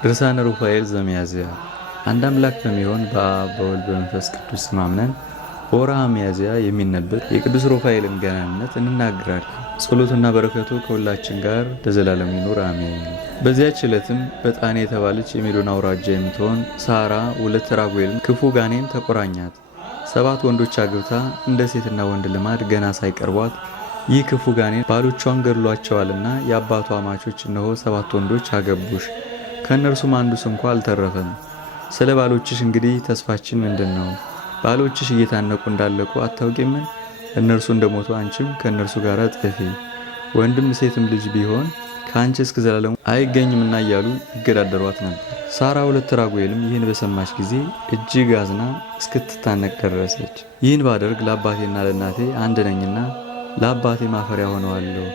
ድርሳነ ሩፋኤል ዘሚያዝያ። አንድ አምላክ በሚሆን በአብ በወልድ በመንፈስ ቅዱስ ስም አምነን በወርሃ ሚያዝያ የሚነበብ የቅዱስ ሩፋኤልን ገናንነት እንናገራለን። ጸሎቱና በረከቱ ከሁላችን ጋር ለዘላለም ይኑር አሜን። በዚያች ዕለትም በጣኔ የተባለች የሜዶን አውራጃ የምትሆን ሳራ ወለተ ራጉኤልን ክፉ ጋኔን ተቆራኛት። 7 ወንዶች አግብታ እንደ ሴትና ወንድ ልማድ ገና ሳይቀርቧት ይህ ክፉ ጋኔን ባሎቿን ገድሏቸዋልና የአባቷ አማቾች እነሆ 7 ወንዶች አገቡሽ፣ ከእነርሱም አንዱስ እንኳ አልተረፈም። ስለ ባሎችሽ እንግዲህ ተስፋችን ምንድን ነው? ባሎችሽ እየታነቁ እንዳለቁ አታውቂምን? እነርሱ እንደሞቱ አንቺም ከእነርሱ ጋር ጥፊ፣ ወንድም ሴትም ልጅ ቢሆን ከአንቺ እስከ ዘላለሙ አይገኝምና እያሉ ይገዳደሯት ነበር። ሳራ ወለተ ራጉኤልም ይህን በሰማች ጊዜ እጅግ አዝና እስክትታነቅ ደረሰች። ይህን ባደርግ ለአባቴና ለእናቴ አንድ ነኝና ለአባቴ ማፈሪያ ሆነዋለሁ፣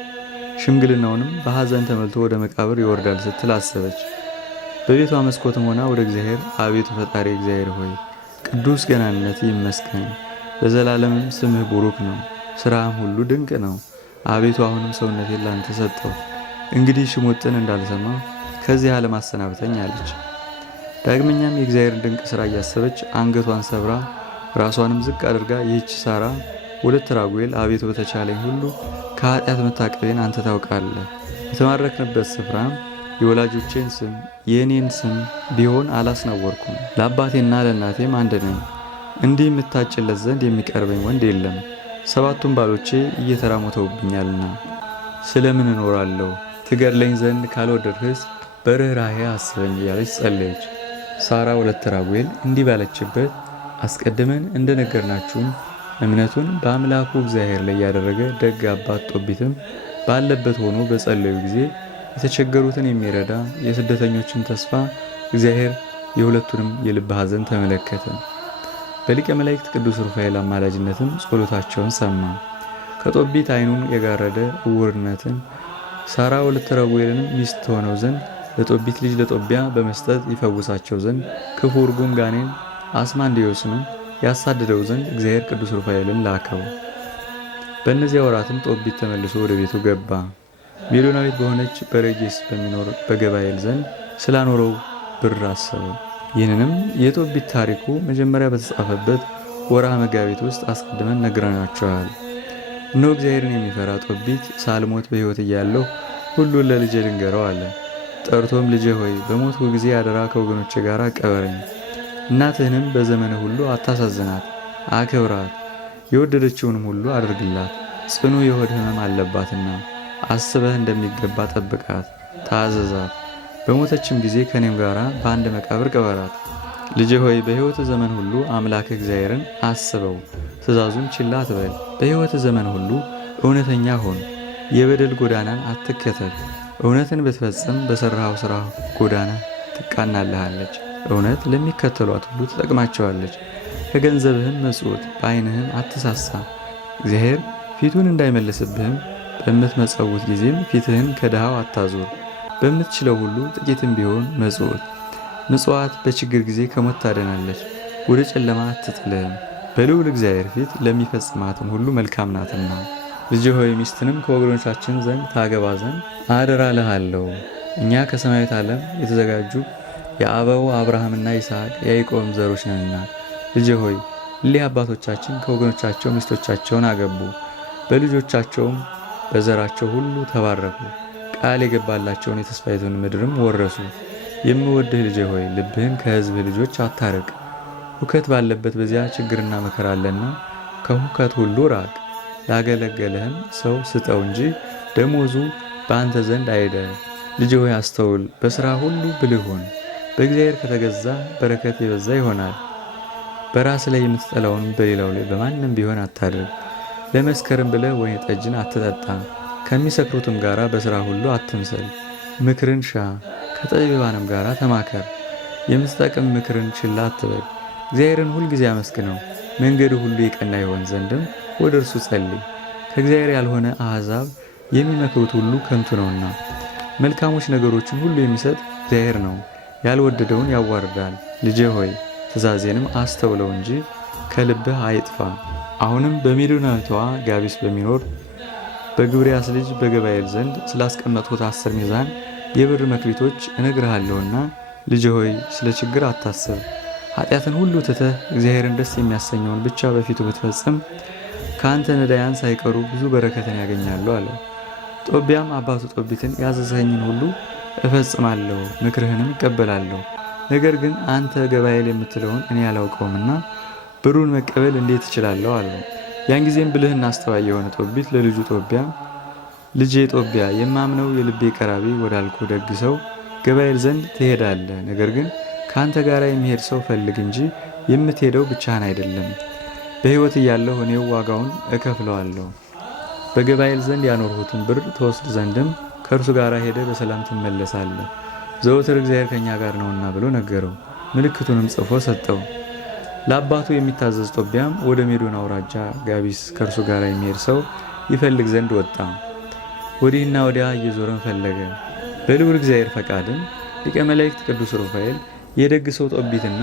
ሽምግልናውንም በሐዘን ተመልቶ ወደ መቃብር ይወርዳል ስትል አሰበች። በቤቷ መስኮትም ሆና ወደ እግዚአብሔር አቤቱ ፈጣሪ እግዚአብሔር ሆይ ቅዱስ ገናንነት ይመስገን፣ ለዘላለምም ስምህ ቡሩክ ነው፣ ሥራህም ሁሉ ድንቅ ነው። አቤቱ አሁንም ሰውነቴን ላንተ ሰጠው፣ እንግዲህ ሽሙጥን እንዳልሰማ ከዚህ ዓለም አሰናብተኝ አለች። ዳግመኛም የእግዚአብሔርን ድንቅ ሥራ እያሰበች አንገቷን ሰብራ ራሷንም ዝቅ አድርጋ ይህች ሳራ ወለተ ራጉኤል አቤቱ በተቻለኝ ሁሉ ከኃጢአት መታቀቤን አንተ ታውቃለህ። የተማረክንበት ስፍራም የወላጆቼን ስም የእኔን ስም ቢሆን አላስነወርኩም። ለአባቴና ለእናቴም አንድ ነኝ። እንዲህ የምታጭለት ዘንድ የሚቀርበኝ ወንድ የለም። 7ቱም ባሎቼ እየተራሞተውብኛልና ስለምን እኖራለሁ? ትገድለኝ ዘንድ ካልወደድህስ በርኅራኄ አስበኝ እያለች ጸለየች። ሳራ ወለተ ራጉኤል እንዲህ ባለችበት አስቀድመን እንደነገርናችሁም እምነቱን በአምላኩ እግዚአብሔር ላይ ያደረገ ደግ አባት ጦቢትም ባለበት ሆኖ በጸለዩ ጊዜ የተቸገሩትን የሚረዳ የስደተኞችን ተስፋ እግዚአብሔር የሁለቱንም የልብ ሐዘን ተመለከተ። በሊቀ መላእክት ቅዱስ ሩፋኤል አማላጅነትም ጸሎታቸውን ሰማ። ከጦቢት ዓይኑን የጋረደ ዕውርነትን ሳራ ወለተ ራጉኤልንም ሚስት ትሆነው ዘንድ ለጦቢት ልጅ ለጦቢያ በመስጠት ይፈውሳቸው ዘንድ ክፉ ርጉም ጋኔን አስማንዲዮስንም ያሳድደው ዘንድ እግዚአብሔር ቅዱስ ሩፋኤልን ላከው። በእነዚያ ወራትም ጦቢት ተመልሶ ወደ ቤቱ ገባ። ሜዶናዊት በሆነች በረጌስ በሚኖር በገባኤል ዘንድ ስላኖረው ብር አሰበው። ይህንንም የጦቢት ታሪኩ መጀመሪያ በተጻፈበት ወርሃ መጋቢት ውስጥ አስቀድመን ነግረናቸዋል። እነሆ እግዚአብሔርን የሚፈራ ጦቢት ሳልሞት በሕይወት እያለሁ ሁሉን ለልጄ ልንገረው አለ። ጠርቶም ልጄ ሆይ በሞትኩ ጊዜ አደራ ከወገኖቼ ጋር ቀበረኝ። እናትህንም በዘመንህ ሁሉ አታሳዝናት፣ አክብራት፣ የወደደችውንም ሁሉ አድርግላት። ጽኑ የሆድ ሕመም አለባትና አስበህ እንደሚገባ ጠብቃት፣ ታዘዛት። በሞተችም ጊዜ ከኔም ጋር በአንድ መቃብር ቅበራት። ልጄ ሆይ በሕይወት ዘመን ሁሉ አምላክህ እግዚአብሔርን አስበው፣ ትእዛዙን ችላ አትበል። በሕይወት ዘመን ሁሉ እውነተኛ ሆን፣ የበደል ጎዳናን አትከተል። እውነትን ብትፈጽም በሠራኸው ሥራ ጎዳና ትቃናልሃለች። እውነት ለሚከተሏት ሁሉ ትጠቅማቸዋለች። ከገንዘብህም መጽውት በዓይንህም አትሳሳ። እግዚአብሔር ፊቱን እንዳይመልስብህም በምትመጸውት ጊዜም ፊትህን ከድሃው አታዞር። በምትችለው ሁሉ ጥቂትም ቢሆን መጽውት። ምጽዋት በችግር ጊዜ ከሞት ታደናለች፣ ወደ ጨለማ አትጥልህም። በልዑል እግዚአብሔር ፊት ለሚፈጽማትም ሁሉ መልካም ናትና። ልጅ ሆይ ሚስትንም ከወገኖቻችን ዘንድ ታገባ ዘንድ አደራ እልሃለሁ። እኛ ከሰማያዊት ዓለም የተዘጋጁ የአበው አብርሃምና ይስሐቅ የያዕቆብም ዘሮች ነንና። ልጅ ሆይ እሊህ አባቶቻችን ከወገኖቻቸው ሚስቶቻቸውን አገቡ፣ በልጆቻቸውም በዘራቸው ሁሉ ተባረኩ። ቃል የገባላቸውን የተስፋይቱን ምድርም ወረሱ። የምወድህ ልጄ ሆይ ልብህን ከሕዝብ ልጆች አታርቅ። ሁከት ባለበት በዚያ ችግርና መከራ አለና ከሁከት ሁሉ ራቅ። ላገለገለህም ሰው ስጠው እንጂ ደሞዙ በአንተ ዘንድ አይደር። ልጄ ሆይ አስተውል፣ በሥራ ሁሉ ብልህ ሁን። በእግዚአብሔር ከተገዛ በረከት የበዛ ይሆናል። በራስ ላይ የምትጠላውን በሌላው ላይ በማንም ቢሆን አታድርግ። ለመስከርም ብለህ ወይን ጠጅን አትጠጣ። ከሚሰክሩትም ጋራ በሥራ ሁሉ አትምሰል። ምክርን ሻ፣ ከጠቢባንም ጋራ ተማከር። የምትጠቅም ምክርን ችላ አትበል። እግዚአብሔርን ሁልጊዜ አመስግነው፣ መንገዱ ሁሉ የቀና ይሆን ዘንድም ወደ እርሱ ጸልይ። ከእግዚአብሔር ያልሆነ አሕዛብ የሚመክሩት ሁሉ ከንቱ ነውና። መልካሞች ነገሮችን ሁሉ የሚሰጥ እግዚአብሔር ነው፣ ያልወደደውን ያዋርዳል። ልጄ ሆይ ትእዛዜንም አስተውለው እንጂ ከልብህ አይጥፋ። አሁንም በሜዶናዊቷ ጋቢስ በሚኖር በግብርያስ ልጅ በገባኤል ዘንድ ስላስቀመጥሁት 10 ሚዛን የብር መክሊቶች እነግርሃለሁና ልጅ ሆይ ስለ ችግር አታስብ። ኃጢአትን ሁሉ ትተህ እግዚአብሔርን ደስ የሚያሰኘውን ብቻ በፊቱ ብትፈጽም ከአንተ ነዳያን ሳይቀሩ ብዙ በረከትን ያገኛሉ አለው። ጦቢያም አባቱ ጦቢትን ያዘዘኝን ሁሉ እፈጽማለሁ፣ ምክርህንም እቀበላለሁ። ነገር ግን አንተ ገባኤል የምትለውን እኔ አላውቀውምና ብሩን መቀበል እንዴት እችላለሁ አለው። ያን ጊዜም ብልህና አስተዋይ የሆነ ጦቢት ለልጁ ጦቢያ ልጄ ጦቢያ የማምነው የልቤ ቀራቢ ወዳልኩ ደግ ሰው ገባኤል ዘንድ ትሄዳለህ። ነገር ግን ከአንተ ጋር የሚሄድ ሰው ፈልግ እንጂ የምትሄደው ብቻህን አይደለም። በሕይወት እያለሁ እኔው ዋጋውን እከፍለዋለሁ። በገባኤል ዘንድ ያኖርሁትን ብር ተወስድ ዘንድም ከእርሱ ጋር ሄደ በሰላም ትመለሳለህ። ዘወትር እግዚአብሔር ከኛ ጋር ነውና ብሎ ነገረው። ምልክቱንም ጽፎ ሰጠው። ለአባቱ የሚታዘዝ ጦቢያም ወደ ሜዶን አውራጃ ጋቢስ ከእርሱ ጋር የሚሄድ ሰው ይፈልግ ዘንድ ወጣ። ወዲህና ወዲያ እየዞረን ፈለገ። በልዑል እግዚአብሔር ፈቃድም ሊቀ መላእክት ቅዱስ ሩፋኤል የደግ ሰው ጦቢትና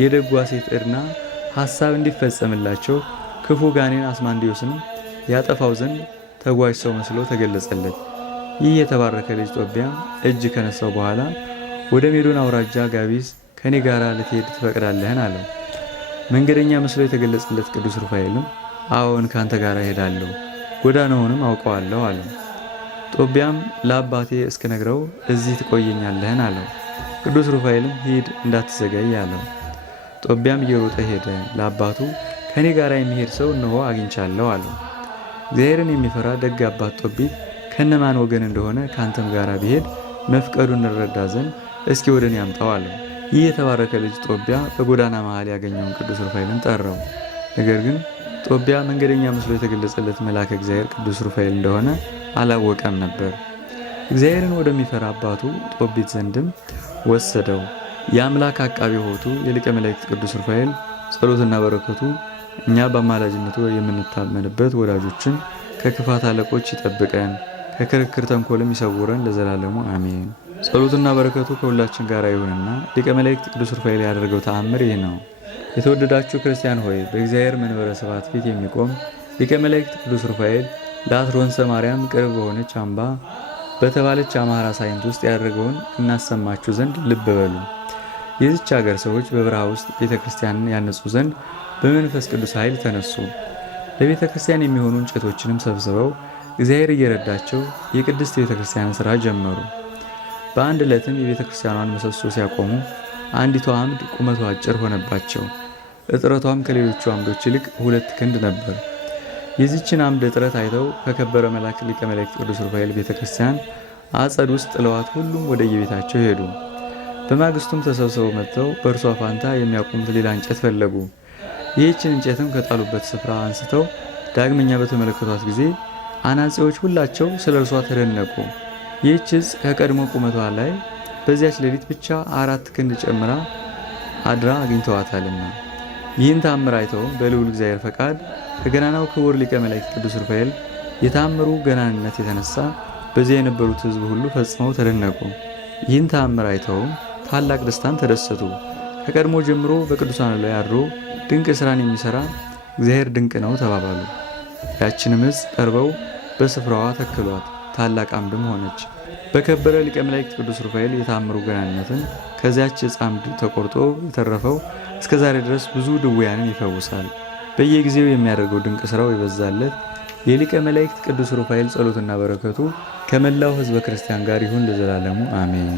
የደጓ ሴት ዕድና ሐሳብ እንዲፈጸምላቸው ክፉ ጋኔን አስማንዲዮስንም ያጠፋው ዘንድ ተጓዥ ሰው መስሎ ተገለጸለት። ይህ የተባረከ ልጅ ጦቢያም እጅ ከነሳው በኋላ ወደ ሜዶን አውራጃ ጋቢስ ከኔ ጋር ልትሄድ ትፈቅዳለህን? አለው። መንገደኛ መስሎ የተገለጸለት ቅዱስ ሩፋኤልም አዎን ካንተ ጋር እሄዳለሁ፣ ጎዳናውንም አውቀዋለሁ አለው። ጦቢያም ለአባቴ እስክነግረው እዚህ ትቆየኛለህን? አለው። ቅዱስ ሩፋኤልም ሂድ እንዳትዘገይ አለው። ጦቢያም እየሮጠ ሄደ። ለአባቱ ከኔ ጋር የሚሄድ ሰው እነሆ አግኝቻለሁ አለው። እግዚአብሔርን የሚፈራ ደግ አባት ጦቢት ከነማን ወገን እንደሆነ ካንተም ጋር ቢሄድ መፍቀዱን እንረዳ ዘንድ እስኪ ወደ እኔ አምጣው አለው። ይህ የተባረከ ልጅ ጦቢያ በጎዳና መሃል ያገኘውን ቅዱስ ሩፋኤልን ጠራው። ነገር ግን ጦቢያ መንገደኛ መስሎ የተገለጸለት መልአከ እግዚአብሔር ቅዱስ ሩፋኤል እንደሆነ አላወቀም ነበር። እግዚአብሔርን ወደሚፈራ አባቱ ጦቢት ዘንድም ወሰደው። የአምላክ አቃቤ ሆቱ የሊቀ መላእክት ቅዱስ ሩፋኤል ጸሎትና በረከቱ እኛ በአማላጅነቱ የምንታመንበት ወዳጆችን ከክፋት አለቆች ይጠብቀን፣ ከክርክር ተንኮልም ይሰውረን ለዘላለሙ አሜን። ጸሎትና በረከቱ ከሁላችን ጋር ይሁንና ሊቀ መላእክት ቅዱስ ሩፋኤል ያደረገው ተአምር ይህ ነው። የተወደዳችሁ ክርስቲያን ሆይ በእግዚአብሔር መንበረ ስብሐት ፊት የሚቆም ሊቀ መላእክት ቅዱስ ሩፋኤል ለአትሮንሰ ማርያም ቅርብ በሆነች አምባ በተባለች አማራ ሳይንት ውስጥ ያደረገውን እናሰማችሁ ዘንድ ልብ በሉ። የዚች ሀገር ሰዎች በበረሃ ውስጥ ቤተ ክርስቲያንን ያነጹ ዘንድ በመንፈስ ቅዱስ ኃይል ተነሱ። ለቤተ ክርስቲያን የሚሆኑ እንጨቶችንም ሰብስበው እግዚአብሔር እየረዳቸው የቅድስት ቤተ ክርስቲያንን ሥራ ጀመሩ። በአንድ ዕለትም የቤተ ክርስቲያኗን ምሰሶ ሲያቆሙ አንዲቷ አምድ ቁመቷ አጭር ሆነባቸው። እጥረቷም ከሌሎቹ አምዶች ይልቅ 2 ክንድ ነበር። የዚችን አምድ እጥረት አይተው ከከበረ መልአክ ሊቀ መላእክት ቅዱስ ሩፋኤል ቤተ ክርስቲያን አጸድ ውስጥ ጥለዋት ሁሉም ወደ የቤታቸው ሄዱ። በማግስቱም ተሰብስበው መጥተው በእርሷ ፋንታ የሚያቆሙት ሌላ እንጨት ፈለጉ። ይህችን እንጨትም ከጣሉበት ስፍራ አንስተው ዳግመኛ በተመለከቷት ጊዜ አናጺዎች ሁላቸው ስለ እርሷ ተደነቁ። ይህች ዕፅ ከቀድሞ ቁመቷ ላይ በዚያች ሌሊት ብቻ 4 ክንድ ጨምራ አድራ አግኝተዋታልና። ይህን ታምር አይተው በልዑል እግዚአብሔር ፈቃድ ከገናናው ክቡር ሊቀ መላእክት ቅዱስ ሩፋኤል የታምሩ ገናንነት የተነሳ በዚያ የነበሩት ሕዝብ ሁሉ ፈጽመው ተደነቁ። ይህን ታምር አይተው ታላቅ ደስታን ተደሰቱ። ከቀድሞ ጀምሮ በቅዱሳኑ ላይ አድሮ ድንቅ ስራን የሚሰራ እግዚአብሔር ድንቅ ነው ተባባሉ። ያችንም ዕፅ ቀርበው በስፍራዋ ተክሏት ታላቅ አምድም ሆነች። በከበረ ሊቀ መላእክት ቅዱስ ሩፋኤል የታምሩ ገናንነትን ከዚያች ዕፅ አምድ ተቆርጦ የተረፈው እስከ ዛሬ ድረስ ብዙ ድውያንን ይፈውሳል። በየጊዜው የሚያደርገው ድንቅ ስራው የበዛለት የሊቀ መላእክት ቅዱስ ሩፋኤል ጸሎትና በረከቱ ከመላው ሕዝበ ክርስቲያን ጋር ይሁን ለዘላለሙ አሜን።